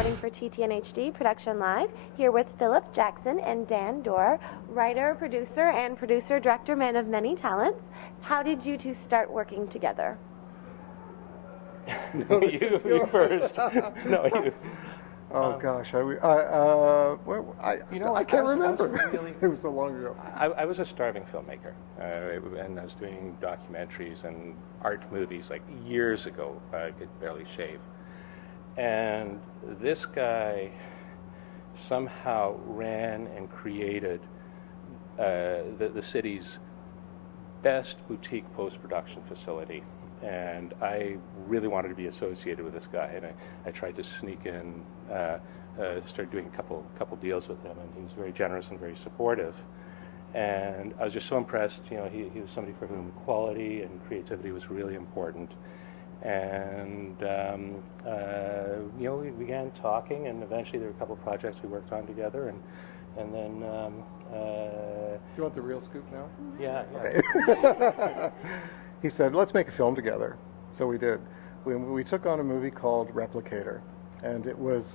reporting for TTNHD Production Live, here with Philip Jackson and Dan Dorr, writer, producer, and producer-director, man of many talents. How did you two start working together? No, you first. No, you. Oh gosh, I can't remember. It was so long ago. I was a starving filmmaker, and I was doing documentaries and art movies like years ago. I could barely shave. And this guy somehow ran and created the city's best boutique post-production facility. And I really wanted to be associated with this guy, and I tried to sneak in, started doing a couple deals with him, and he was very generous and very supportive. And I was just so impressed. You know, he was somebody for whom quality and creativity was really important. And you know, we began talking, and eventually there were a couple of projects we worked on together, and then. Do you want the real scoop now? Yeah. Okay. He said, let's make a film together. So we did. We took on a movie called Replicator, and it was,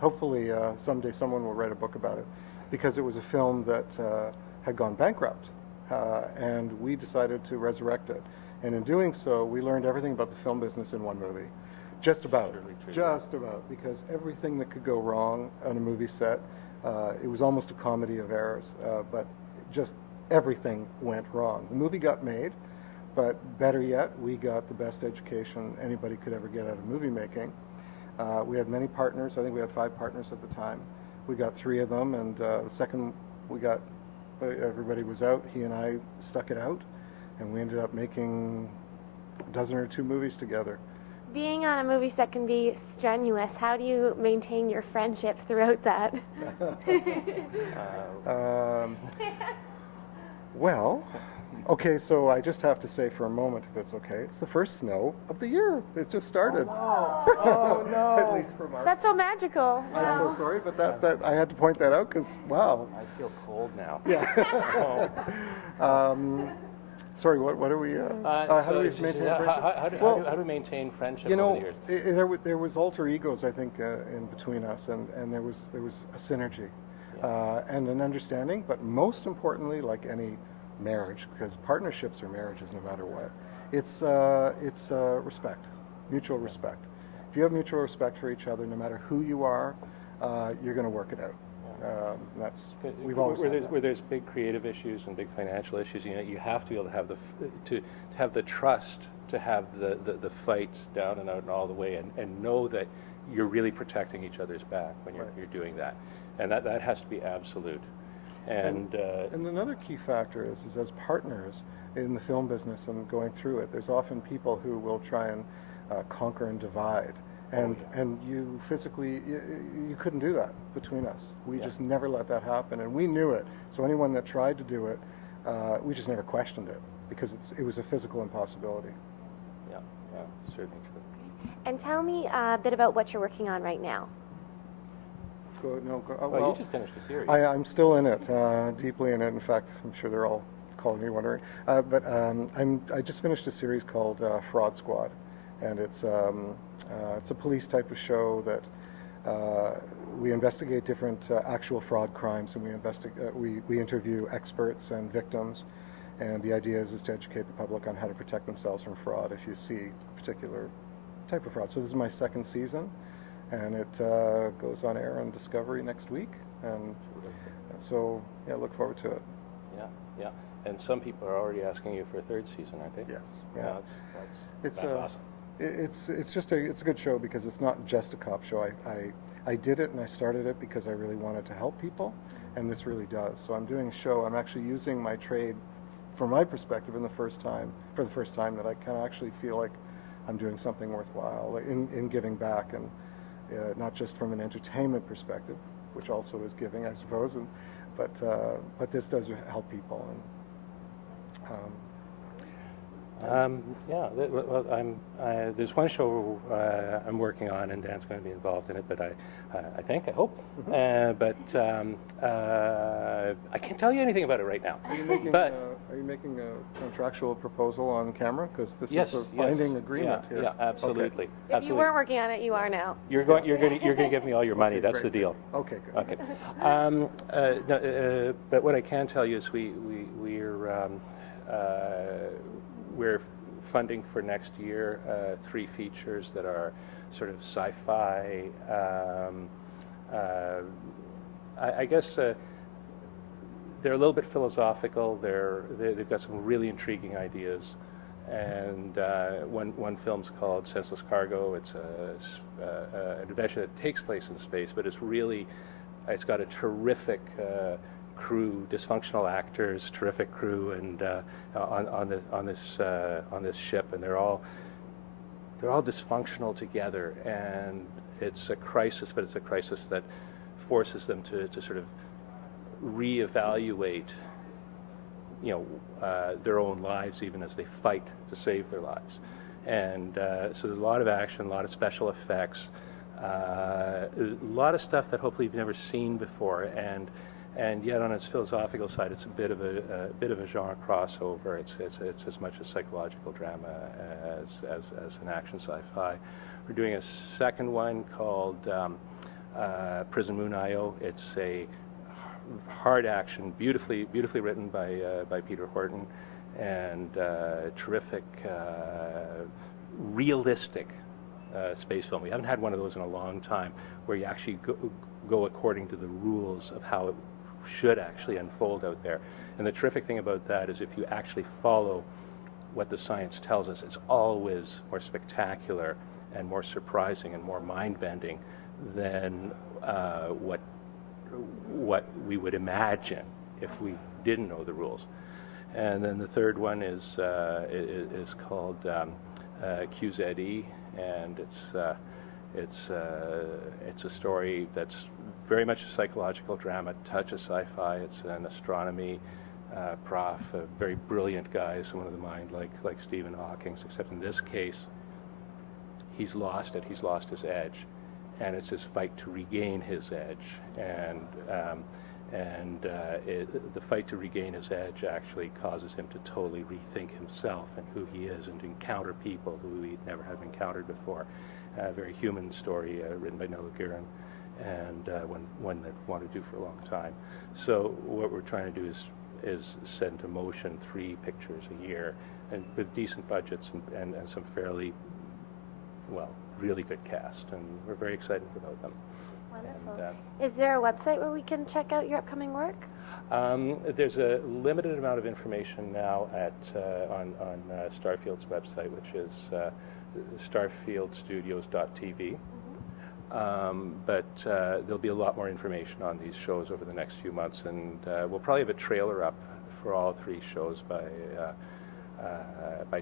hopefully someday someone will write a book about it, because it was a film that had gone bankrupt, and we decided to resurrect it. And in doing so, we learned everything about the film business in one movie. Just about. Just about, because everything that could go wrong on a movie set, it was almost a comedy of errors, but just everything went wrong. The movie got made, but better yet, we got the best education anybody could ever get out of movie making. We had many partners. I think we had 5 partners at the time. We got 3 of them, and the second we got, everybody was out. He and I stuck it out, and we ended up making a dozen or 2 movies together. Being on a movie set can be strenuous. How do you maintain your friendship throughout that? Well, okay, so I just have to say for a moment, if it's okay, it's the first snow of the year. It just started. Oh no! At least from our. That's so magical. I'm so sorry, but that I had to point that out because wow. I feel cold now. Yeah. Sorry, what are we? How do we maintain friendship? How do we maintain friendship? You know, over the years? there was alter egos, I think, in between us, and there was a synergy, and an understanding. But most importantly, like any marriage, because partnerships are marriages no matter what, it's respect, mutual respect. If you have mutual respect for each other, no matter who you are, you're going to work it out. We've always where there's big creative issues and big financial issues, you know, you have to be able to have to have the trust to have the fight down and out and all the way, and know that you're really protecting each other's back when you're doing that, and that has to be absolute. And another key factor is as partners in the film business and going through it, there's often people who will try and conquer and divide. And you physically, you couldn't do that between us. We just never let that happen, and we knew it. So anyone that tried to do it, we just never questioned it, because it was a physical impossibility. Yeah, certainly true. And tell me a bit about what you're working on right now. Well, you just finished a series. I'm still in it, deeply in it. In fact, I'm sure they're all calling me wondering. But I just finished a series called Fraud Squad. And it's a police type of show that we investigate different actual fraud crimes, and we interview experts and victims, and the idea is to educate the public on how to protect themselves from fraud if you see a particular type of fraud. So this is my 2nd season, and it goes on air on Discovery next week, and so yeah, look forward to it. Yeah. And some people are already asking you for a 3rd season, aren't they? Yes. Yeah. That's awesome. It's just it's a good show because it's not just a cop show. I did it and I started it because I really wanted to help people, and this really does. So I'm doing a show. I'm actually using my trade, from my perspective, for the first time that I can actually feel like I'm doing something worthwhile in giving back, and not just from an entertainment perspective, which also is giving, I suppose, but this does help people. And Yeah, well, there's one show I'm working on, and Dan's going to be involved in it. But I hope. I can't tell you anything about it right now. Are you making a contractual proposal on camera? Because this Yes, is a binding agreement yeah, here. Yeah, absolutely. Okay. If you weren't working on it, you are now. You're going to give me all your money. Okay, That's great. the deal. Okay, good. Okay. But what I can tell you is we're funding for next year 3 features that are sort of sci-fi. I guess they're a little bit philosophical. They've got some really intriguing ideas. And one film's called Senseless Cargo. It's an adventure that takes place in space, but it's got a terrific crew, dysfunctional actors, terrific crew, and on this ship, and they're all dysfunctional together, and it's a crisis, but it's a crisis that forces them to sort of reevaluate, their own lives, even as they fight to save their lives. And so there's a lot of action, a lot of special effects, a lot of stuff that hopefully you've never seen before, and yet on its philosophical side, it's a bit of a genre crossover. It's as much a psychological drama as an action sci-fi. We're doing a second one called Prison Moon IO. It's a hard action, beautifully written by Peter Horton, and terrific, realistic space film. We haven't had one of those in a long time, where you actually go according to the rules of how it should actually unfold out there. And the terrific thing about that is if you actually follow what the science tells us, it's always more spectacular and more surprising and more mind-bending than what we would imagine if we didn't know the rules. And then the third one is called QZE, and it's a story that's very much a psychological drama, touch of sci-fi. It's an astronomy prof, a very brilliant guy, someone of the mind like Stephen Hawking, except in this case, he's lost it. He's lost his edge, and it's his fight to regain his edge. And the fight to regain his edge actually causes him to totally rethink himself and who he is, and to encounter people who he'd never have encountered before. A very human story written by Noah Guerin, and one that I've wanted to do for a long time. So what we're trying to do is set into motion 3 pictures a year, and with decent budgets and some fairly, really good cast, and we're very excited about them. Wonderful. And, Is there a website where we can check out your upcoming work? there's a limited amount of information now on Starfield's website, which is starfieldstudios.tv. But there'll be a lot more information on these shows over the next few months, and we'll probably have a trailer up for all 3 shows by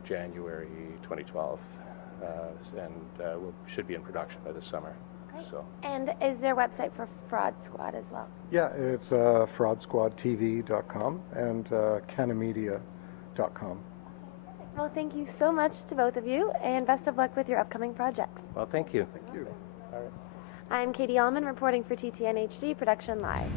January 2012, and we should be in production by the summer. Great. So. And is there a website for Fraud Squad as well? Yeah, it's fraudsquadtv.com and canamedia.com. Well, thank you so much to both of you, and best of luck with your upcoming projects. Well, thank you. Thank you. All right. I'm Katie Uhlmann reporting for TTN HD Production Live.